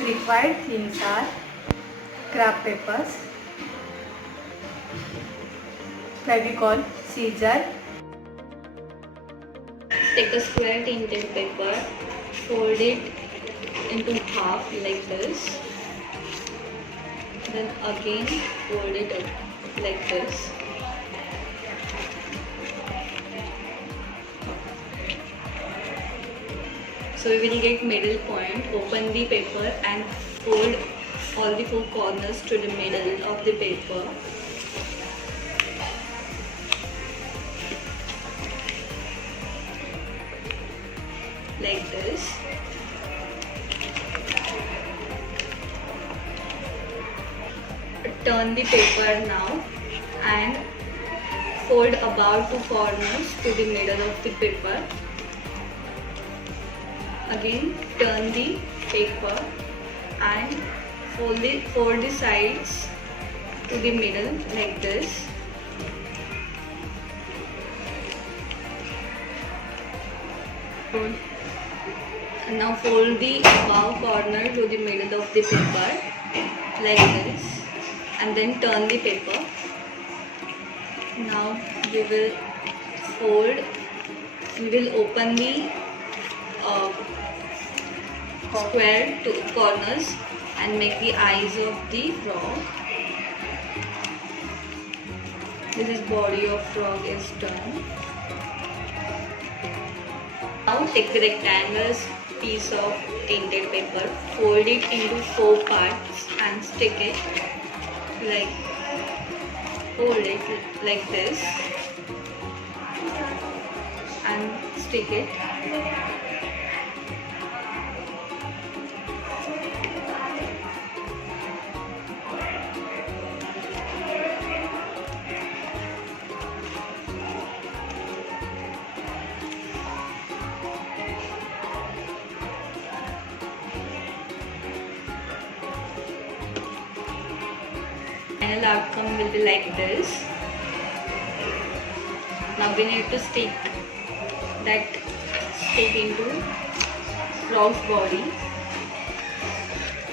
Required things are craft papers, Fevicol, scissor. Take a square tinted paper, fold it into half like this, then again fold it up like this. So we will get middle point. Open the paper and fold all the four corners to the middle of the paper. Like this. Turn the paper now and fold about two corners to the middle of the paper. Again turn the paper and fold the sides to the middle like this. And now fold the above corner to the middle of the paper like this and then turn the paper. Now we will open the square two corners and make the eyes of the frog. This is body of frog is done. Now take the rectangular piece of tinted paper, fold it into 4 parts and stick it fold it like this and stick it. Final outcome will be like this. Now we need to stick into frog's body.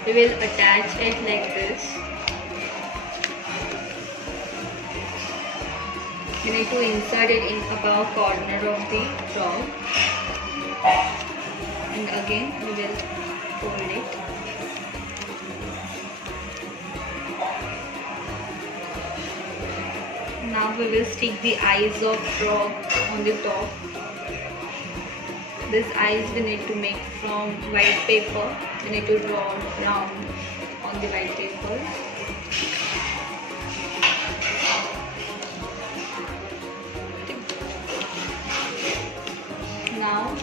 We will attach it like this. We need to insert it in above corner of the frog and again we will fold it. Now we will stick the eyes of frog on the top. These eyes we need to make from white paper. We need to draw down on the white paper. Now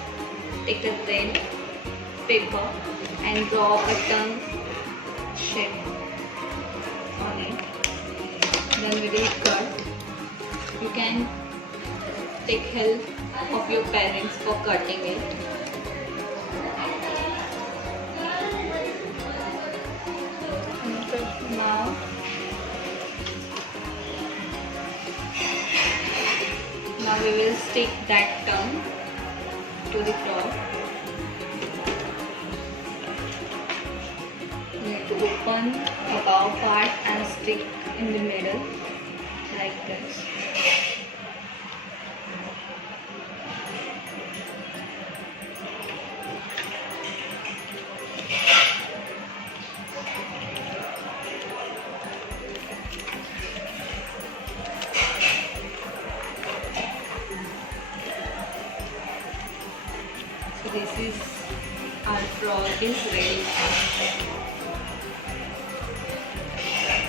take a red paper and draw a tongue shape on it. Then we will cut. You can take help of your parents for cutting it. Now we will stick that tongue to the frog. You need to open above part and stick in the middle like this. So this is our frog is ready.